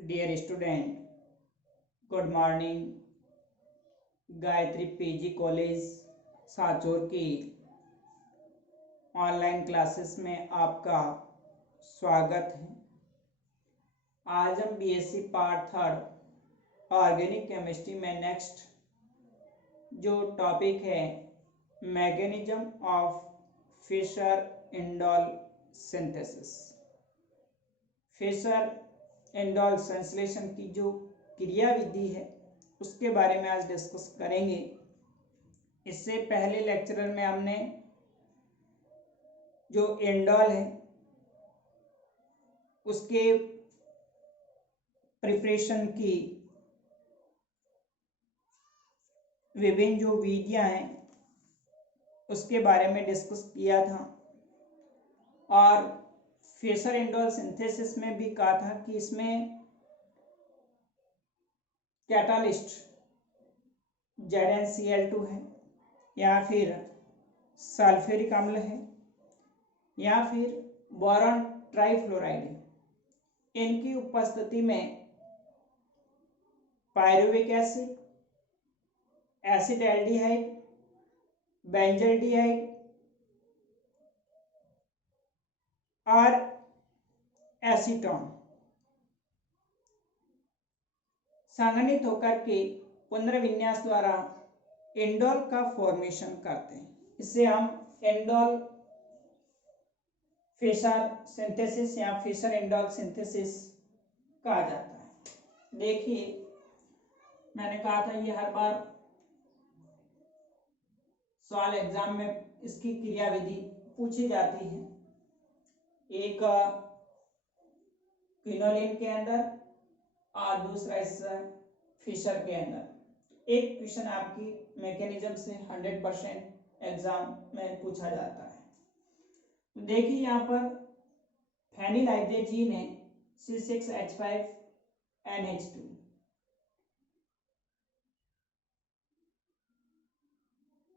Dear student, good morning. Gayatri PG college Sachore की online classes में आपका स्वागत है। आज हम BSc part third organic chemistry में नेक्स्ट जो टॉपिक है mechanism of Fischer indole synthesis. Fischer indole संश्लेषण की जो क्रिया विधि है उसके बारे में आज डिस्कस करेंगे। इससे पहले लेक्चर में हमने जो इंडोल है उसके प्रिपरेशन की विभिन्न जो विधियां हैं उसके बारे में डिस्कस किया था और फिशर इंडोल सिंथेसिस में भी कहा था कि इसमें कैटालिस्ट ZnCl2 है या फिर सल्फ्यूरिक अम्ल है या फिर बोरॉन ट्राइफ्लोराइड है। इनकी उपस्थिति में पायरुविक एसिड, एसिडल्डिहाइड, बेंजल्डिहाइड और एसीटोन संघनित होकर के पुनर्विन्यास द्वारा इंडोल का फॉर्मेशन करते हैं। इससे हम इंडोल फिशर सिंथेसिस या फिशर इंडोल सिंथेसिस कहा जाता है। देखिए, मैंने कहा था ये हर बार सवाल एग्जाम में इसकी क्रिया विधि पूछी जाती है। एक क्विनोलिन के अंदर और दूसरा इस फिशर के अंदर। एक क्वेश्चन आपकी मैकेनिज्म से 100% एग्जाम में पूछा जाता है। तो देखिए यहाँ पर फेनिलहाइड्रेजीन है C6H5NH2।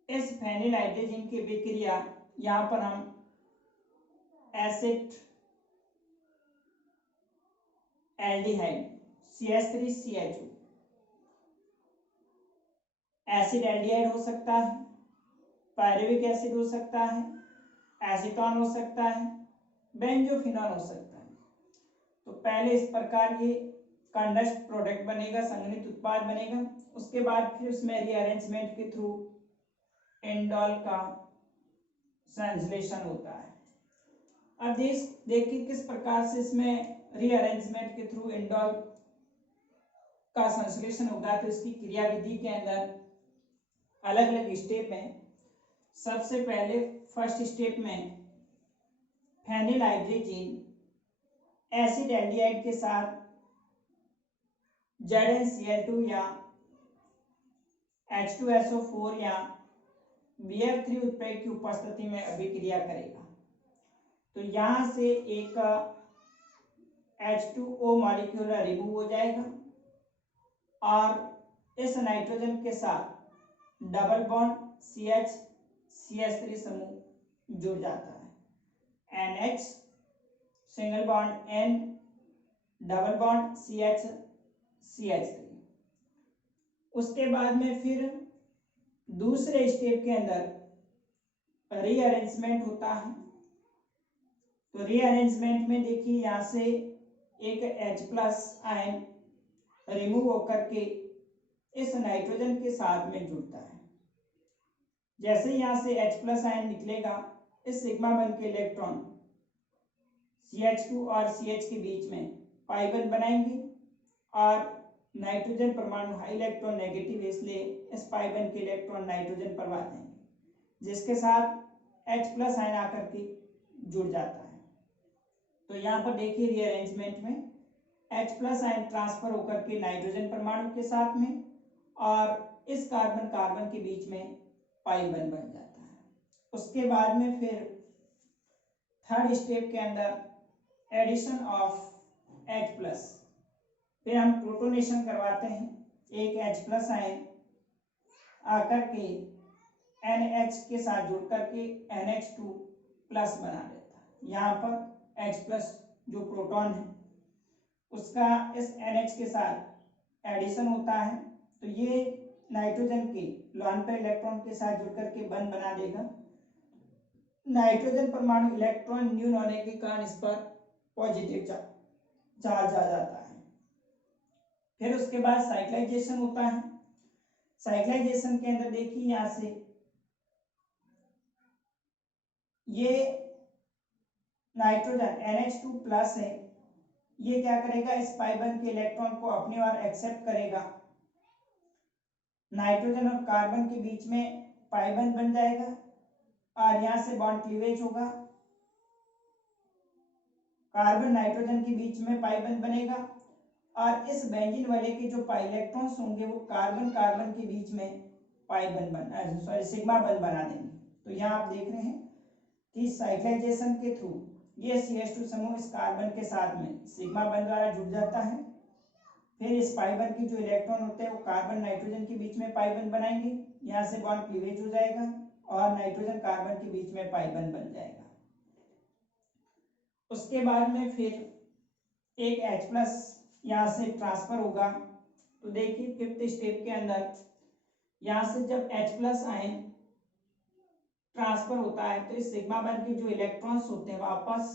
इस फेनिलहाइड्रेजीन की विक्रिया यहाँ पर हम acid aldehyde CH3CHO acid aldehyde हो सकता है, पायरुविक एसिड हो सकता है, एसीटोन हो सकता है, बेंजोफिनॉल हो सकता है। तो पहले इस प्रकार ये कंडस्ट प्रोडक्ट बनेगा, संघनित उत्पाद बनेगा। उसके बाद फिर उसमें रीअरेंजमेंट के थ्रू इंडोल का संश्लेषण होता है। अब देखिए किस प्रकार से इसमें रीअरेंजमेंट के थ्रू इंडोल का संश्लेषण होगा। तो इसकी क्रिया विधि के अंदर अलग अलग स्टेप हैं। सबसे पहले फर्स्ट स्टेप में फेनिलहाइड्रेजीन एसिड एल्डिहाइड के साथ ZnCl2 या H2SO4 या BF3 उत्प्रेरक की उपस्थिति में अभिक्रिया करेगा। तो यहां से एक H2O मॉलिक्यूल रिमूव हो जाएगा और इस नाइट्रोजन के साथ डबल बॉन्ड CH समूह जुड़ जाता है। NH single bond N double bond CH3। उसके बाद में फिर दूसरे स्टेप के अंदर रीअरेंजमेंट होता है। तो रीअरेंजमेंट में देखिए यहाँ से एक H+ आयन रिमूव होकर के इस नाइट्रोजन के साथ में जुड़ता है। जैसे यहाँ से H+ आयन निकलेगा, इस सिग्मा बंध के इलेक्ट्रॉन CH2 और CH के बीच में पाई बंध बनाएंगे और नाइट्रोजन परमाणु हाई इलेक्ट्रॉन नेगेटिव, इसलिए इस पाई बंध के इलेक्ट्रॉन नाइट्रोजन पर आ जाएंगे, जिसके साथ H+ आयन आकर के जुड़ जाता है। तो यहाँ पर देखिए रीअरेंजमेंट में H+ आयन ट्रांसफर होकर के नाइट्रोजन परमाणु के साथ में और इस कार्बन कार्बन के बीच में पाई बंध बन जाता है। उसके बाद में फिर थर्ड स्टेप के अंदर एडिशन ऑफ H+, फिर हम प्रोटोनेशन करवाते हैं। एक H+ आयन आकर के NH के साथ जुड़ करके NH2+ बना देता है। यहाँ पर H+ जो प्रोटॉन है उसका इस NH के साथ एडिशन होता है, तो ये नाइट्रोजन के लोन पेयर इलेक्ट्रॉन के साथ जुड़कर के बंध बना देगा। नाइट्रोजन परमाणु इलेक्ट्रॉन न्यून होने के कारण इस पर पॉजिटिव चार्ज आ जाता है। फिर उसके बाद साइक्लाइजेशन होता है। साइक्लाइजेशन के अंदर देखिए यहां से ये नाइट्रोजन NH2 प्लस है, ये क्या करेगा, इस पाई बंध के इलेक्ट्रॉन को अपनी ओर एक्सेप्ट करेगा। नाइट्रोजन और कार्बन के बीच में पाई बंध बन जाएगा और यहां से बॉन्ड क्लीवेज होगा। कार्बन नाइट्रोजन के बीच में पाई बंध बनेगा और इस बेंजीन वाले के जो पाई इलेक्ट्रॉन्स होंगे वो कार्बन कार्बन के बीच में पाई बंध सिग्मा बंध बना देंगे। तो यहाँ आप देख रहे हैं कि साइक्लाइजेशन के थ्रू ये CH2 समूह इस कार्बन के साथ में सिग्मा बंध द्वारा जुड़ जाता है। फिर इस पाई बंध के जो इलेक्ट्रॉन होते हैं वो कार्बन नाइट्रोजन के बीच में पाई बंध बनाएंगे, यहाँ से बॉन्ड क्लीवेज हो जाएगा और नाइट्रोजन कार्बन के बीच में पाई बंध बन जाएगा। उसके बाद में फिर एक H+ यहाँ से ट्रांसफर होगा। तो देखिए 5th स्टेप के अंदर यहाँ से जब H+ आयन ट्रांसफर होता है तो इस सिग्मा बंध के जो इलेक्ट्रॉन्स होते हैं वापस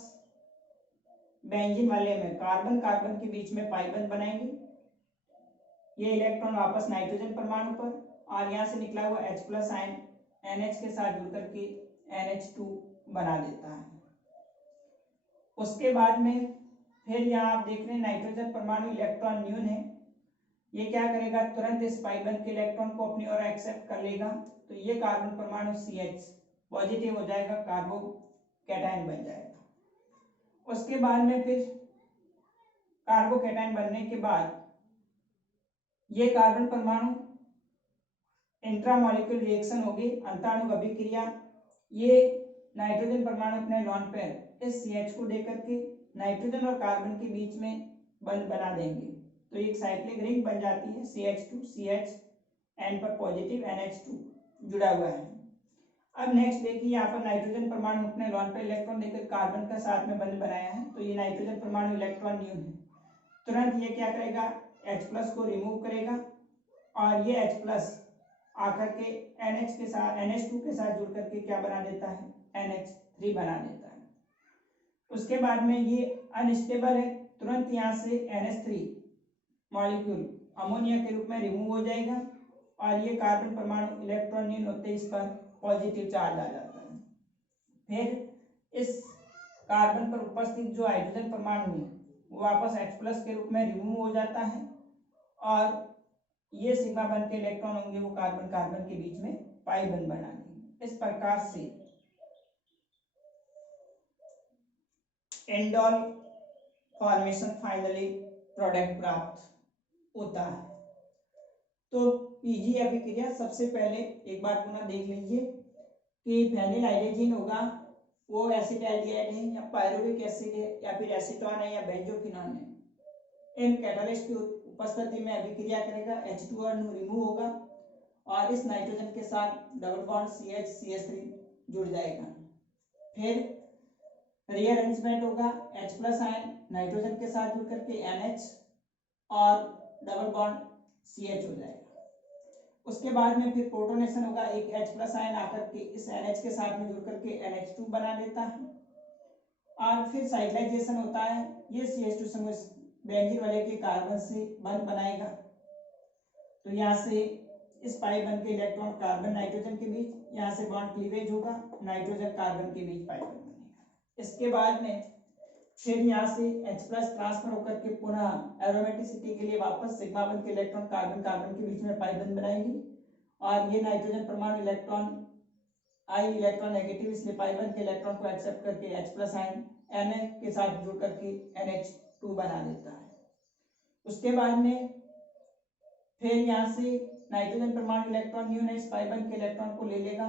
बेंजीन वाले में कार्बन कार्बन के बीच में पाई बंध बनाएंगे। ये इलेक्ट्रॉन वापस नाइट्रोजन परमाणु पर और यहाँ से निकला हुआ H+ आयन NH के साथ जुड़ करके NH2 बना देता है। उसके बाद में फिर यहाँ आप देख रहे हैं नाइट्रोजन परमाणु इलेक्ट्रॉन न्यून है, ये क्या करेगा, तुरंत इस पाई बंध के इलेक्ट्रॉन को अपनी ओर एक्सेप्ट कर लेगा। तो ये कार्बन परमाणु CH पॉजिटिव हो जाएगा, कार्बो कैटायन बन जाएगा। उसके बाद में फिर कार्बो कैटायन बनने के बाद ये कार्बन परमाणु इंट्रामॉलिक्यूलर रिएक्शन होगी, अंतःअणु अभिक्रिया। ये नाइट्रोजन परमाणु अपने लोन पेयर इस CH को देकर के नाइट्रोजन और कार्बन के बीच में बंध बना देंगे, तो एक साइक्लिक रिंग बन जाती है। CH2 CH N पर पॉजिटिव NH2 जुड़ा हुआ है। अब नेक्स्ट देखिए यहाँ पर नाइट्रोजन परमाणु अपने लोन पेयर इलेक्ट्रॉन देकर कार्बन का साथ में बंध बनाया है, तो ये नाइट्रोजन परमाणु इलेक्ट्रॉन न्यून है। तुरंत ये क्या करेगा, H+ को रिमूव करेगा और ये H+ आकर के NH के साथ NH2 के साथ जुड़ करके क्या बना देता है, NH3 बना देता है। उसके बाद में ये अनस्टेबल है, तुरंत यहाँ से NH3 मॉलिक्यूल अमोनिया के रूप में रिमूव हो जाएगा और ये कार्बन परमाणु इलेक्ट्रॉन न्यून होते इस पर पॉजिटिव चार्ज आ जाता है। फिर इस कार्बन पर उपस्थित जो हाइड्रोजन परमाणु है वो वापस H+ के रूप में रिमूव हो जाता है और ये सिग्मा बंध के इलेक्ट्रॉन होंगे वो कार्बन कार्बन के बीच में पाई बंध बना देंगे। इस प्रकार से एंडोल फॉर्मेशन फाइनली प्रोडक्ट प्राप्त होता है। तो पीजी अभिक्रिया सबसे पहले एक बार पुनः देख लीजिए कि फेनिल हाइड्रोजन होगा वो एसिटाल्डिहाइड है या पायरुविक एसिड है या फिर एसीटोन है या बेंजोफिनॉन है। इन कैटालिस्ट की उपस्थिति में अभिक्रिया करेगा, H2 और रिमूव होगा और इस नाइट्रोजन के साथ डबल बॉन्ड CH CH3 जुड़ जाएगा। फिर रीअरेंजमेंट होगा, H+ आयन नाइट्रोजन के साथ जुड़ करके NH और डबल बॉन्ड CH हो जाएगा। उसके बाद में फिर प्रोटोनेशन होगा, एक H+ आयन आकर के इस NH के साथ में जुड़ करके NH2 बना देता है और फिर साइक्लाइजेशन होता है। ये CH2 समूह बेंजीन वाले के कार्बन से बंध बनाएगा, तो यहाँ से इस पाई बंध के इलेक्ट्रॉन कार्बन नाइट्रोजन के बीच, यहाँ से बॉन्ड क्लीवेज होगा, नाइट्रोजन कार्बन के बीच पाई बंध बनेगा। इसके बाद में फिर यहाँ से H+ ट्रांसफर होकर के पुनः एरोमेटिसिटी के लिए वापस सिग्मा बंध के इलेक्ट्रॉन कार्बन कार्बन के बीच में पाई बंध बनाएंगे और ये नाइट्रोजन परमाणु इलेक्ट्रॉन आई इलेक्ट्रॉन नेगेटिव, इसलिए पाई बंध के इलेक्ट्रॉन को एक्सेप्ट करके H+ आयन Na के साथ जुड़ करके NH2 बना देता है। उसके बाद में फिर यहाँ से नाइट्रोजन परमाणु इलेक्ट्रॉन न्यून इस पाई बंध के इलेक्ट्रॉन को ले लेगा,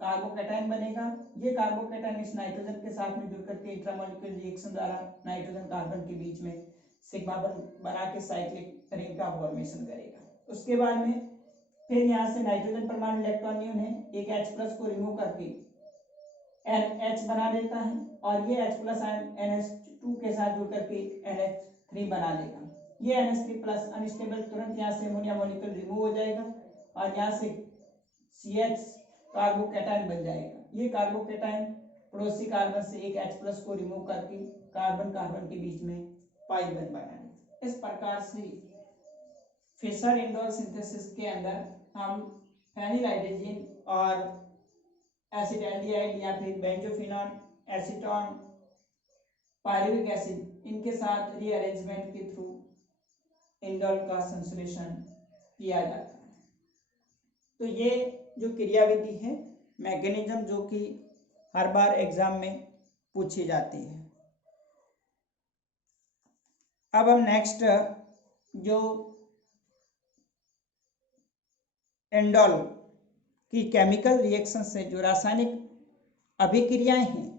कार्बोकैटायन बनेगा। ये कार्बोकैटायन इस नाइट्रोजन के साथ में जुड़ करके इंट्रामॉलिक्यूलर रिएक्शन द्वारा नाइट्रोजन कार्बन के बीच में सिग्मा बंध बना के साइक्लिक रिंग का फॉर्मेशन करेगा। उसके बाद में फिर यहाँ से नाइट्रोजन परमाणु इलेक्ट्रॉन न्यून है, एक H+ को रिमूव करके NH बना देता है और ये H+ आयन NH2 के साथ जुड़ करके NH3 3 बना देगा। ये NH3 प्लस अनस्टेबल तुरंत यहाँ से अमोनिया मॉलिक्यूल रिमूव हो जाएगा और यहाँ से CH कार्बोकैटायन बन जाएगा। ये कार्बोकैटायन पड़ोसी कार्बन से एक H प्लस को रिमूव करके कार्बन कार्बन के बीच में पाई बन बना देगा। इस प्रकार से फिशर इंडोल सिंथेसिस के अंदर हम फेनिलआइडेजिन और एसिटाल्डिहाइड या फिर बेंजोफिनॉल, एसीटोन, पायरुविक एसिड इनके साथ रीअरेंजमेंट के थ्रू इंडोल का संश्लेषण किया जाता है। तो ये जो क्रियाविधि है, मैकेनिज्म जो कि हर बार एग्जाम में पूछी जाती है। अब हम नेक्स्ट जो इंडोल की केमिकल रिएक्शन से जो रासायनिक अभिक्रियाएं हैं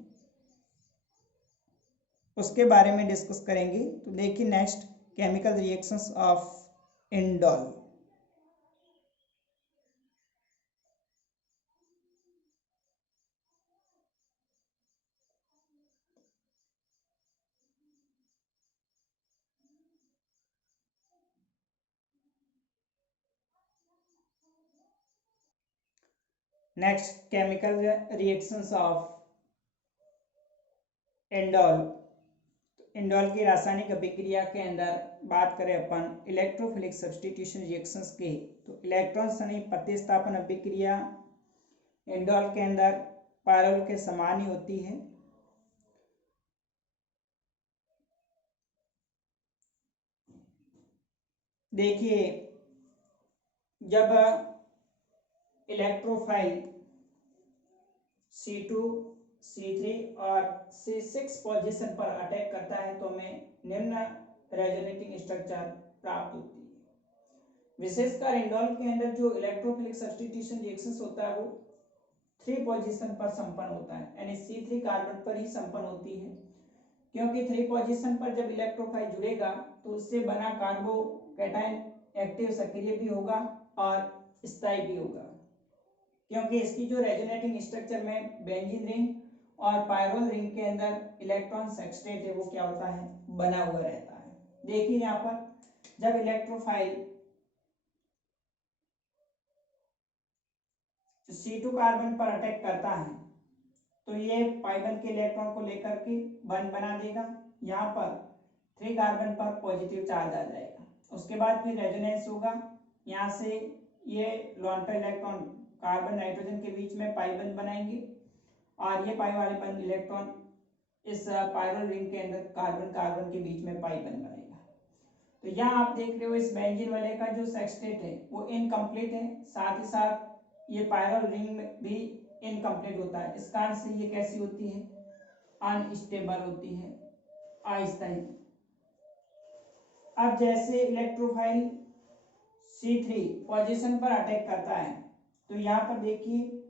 उसके बारे में डिस्कस करेंगे। तो देखिए next chemical reactions of indole. Next chemical reactions of indole. Indole की रासायनिक अभिक्रिया के अंदर बात करें अपन इलेक्ट्रोफिलिक सब्स्टिट्यूशन रिएक्शंस की, तो इलेक्ट्रॉन सनी प्रतिस्थापन अभिक्रिया इंडोल के अंदर पायरोल के समान ही होती है। देखिए जब इलेक्ट्रोफाइल C2, C3 और C6 पोजीशन पर अटैक करता है तो हमें निम्न रेजोनेटिंग स्ट्रक्चर प्राप्त होती है। विशेषकर इंडोल के अंदर जो इलेक्ट्रोफिलिक सब्स्टिट्यूशन रिएक्शंस होता है वो 3 पोजीशन पर संपन्न होता है, यानी C3 कार्बन पर ही संपन्न होती है, क्योंकि 3 पोजीशन पर जब इलेक्ट्रोफाइल जुड़ेगा तो उससे बना कार्बोकैटायन एक्टिव सक्रिय भी होगा और स्थायी भी होगा, क्योंकि इसकी जो रेजोनेटिंग स्ट्रक्चर में बेंजीन रिंग और पायरोल रिंग के अंदर इलेक्ट्रॉन सेक्सटेट है वो क्या होता है, बना हुआ रहता है। देखिए यहाँ पर जब इलेक्ट्रोफाइल C2 कार्बन पर अटैक करता है तो ये पाई वन के इलेक्ट्रॉन को लेकर के बंद बना देगा। यहाँ पर 3 कार्बन पर पॉजिटिव चार्ज आ जाएगा। उसके बाद फिर रेजोनेंस होगा, यहाँ से ये lone pair electron carbon nitrogen के बीच में पाई बंद बनाएंगे और ये पाई वाले बंद इलेक्ट्रॉन इस पायरोल रिंग के अंदर कार्बन कार्बन के बीच में पाई बंद बनेगा। तो यहाँ आप देख रहे हो इस बेंजीन वाले का जो सेक्सटेट है वो इनकम्प्लीट है, साथ ही साथ ये पायरोल रिंग भी इनकम्प्लीट होता है। इस कारण से ये कैसी होती है, अनस्टेबल होती है, अस्थायी। अब जैसे इलेक्ट्रोफाइल C3 पोजीशन पर अटैक करता है तो यहाँ पर देखिए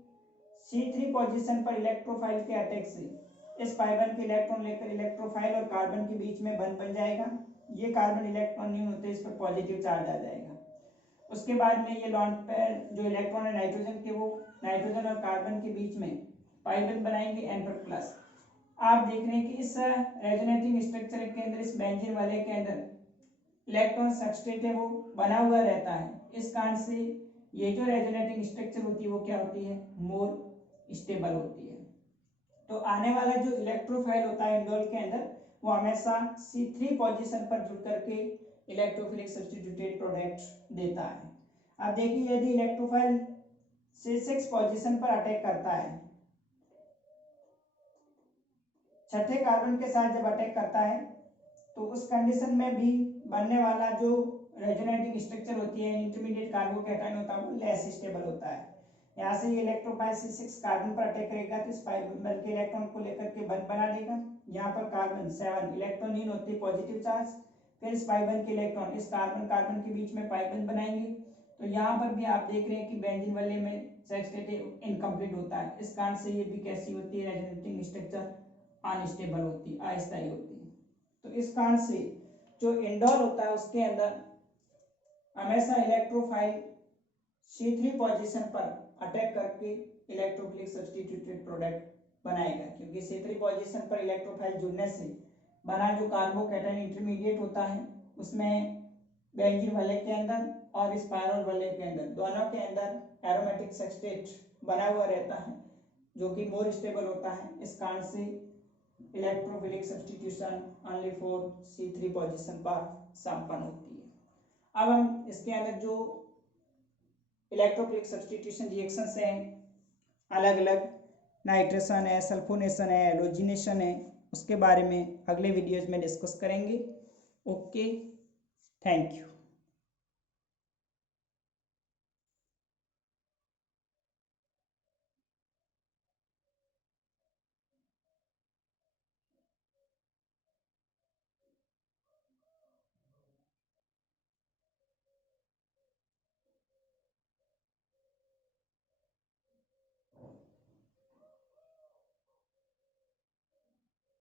C3 पोजीशन पर इलेक्ट्रोफाइल के अटैक से इस पाइबन के इलेक्ट्रॉन लेकर इलेक्ट्रोफाइल और कार्बन के बीच में बंध बन जाएगा। ये कार्बन इलेक्ट्रॉन न्यून होते हैं, इस पर पॉजिटिव चार्ज आ जाएगा। उसके बाद में ये लॉन पेयर जो इलेक्ट्रॉन है नाइट्रोजन के वो नाइट्रोजन और कार्बन के बीच में पाइबन बनाएंगे N पर प्लस। आप देख रहे हैं कि इस रेजोनेटिंग स्ट्रक्चर के अंदर इस बेंजीन वाले के अंदर इलेक्ट्रॉन सबस्ट्रेट है वो बना हुआ रहता है। इस कारण से ये जो रेजोनेटिंग स्ट्रक्चर होती है वो क्या होती है, मोर स्टेबल होती है। तो आने वाला जो इलेक्ट्रोफाइल होता है इंडोल के अंदर वो हमेशा C3 पोजीशन पर जुड़ करके इलेक्ट्रोफिलिक सब्स्टिट्यूटेड प्रोडक्ट देता है। अब देखिए यदि इलेक्ट्रोफाइल C6 पोजीशन पर अटैक करता है, छठे कार्बन के साथ जब अटैक करता है तो उस कंडीशन में भी बनने वाला जो रेजोनेटिंग स्ट्रक्चर होती है इंटरमीडिएट कार्बोकैटायन होता है वो लेस स्टेबल होता है। यहाँ से ये इलेक्ट्रोफाइल C6 कार्बन पर अटैक करेगा तो इस पाइबल के इलेक्ट्रॉन को लेकर के बंद बना देगा। यहाँ पर कार्बन 7 इलेक्ट्रॉन इन होती है पॉजिटिव चार्ज, फिर इस पाइबन के इलेक्ट्रॉन इस कार्बन कार्बन के बीच में पाइबन बनाएंगे। तो यहाँ पर भी आप देख रहे हैं कि बेंजीन वाले में सेक्सटेट इनकम्प्लीट होता है। इस कारण से ये भी कैसी होती है, रेजोनेटिंग स्ट्रक्चर अनस्टेबल होती है, अस्थायी होती है। तो इस कारण से जो इंडोल होता है उसके अंदर हमेशा इलेक्ट्रोफाइल C3 पोजीशन पर अटैक करके इलेक्ट्रोफिलिक सब्स्टिट्यूटेड प्रोडक्ट बनाएगा, क्योंकि C3 पोजीशन पर इलेक्ट्रोफाइल जुड़ने से बना जो कार्बोकैटायन इंटरमीडिएट होता है उसमें बेंजीन वलय के अंदर और स्पाइरल वलय के अंदर दोनों के अंदर एरोमेटिक सेक्सटेट बना हुआ रहता है जो कि मोर स्टेबल होता है। इस कारण से electrophilic substitution only for C3 position पर संपन्न होती है। अब हम इसके अंदर जो इलेक्ट्रोफिलिक सब्स्टिट्यूशन रिएक्शंस हैं अलग अलग नाइट्रेशन है, सल्फोनेशन है, एलोजिनेशन है, उसके बारे में अगले वीडियोज में डिस्कस करेंगे। Okay, thank you.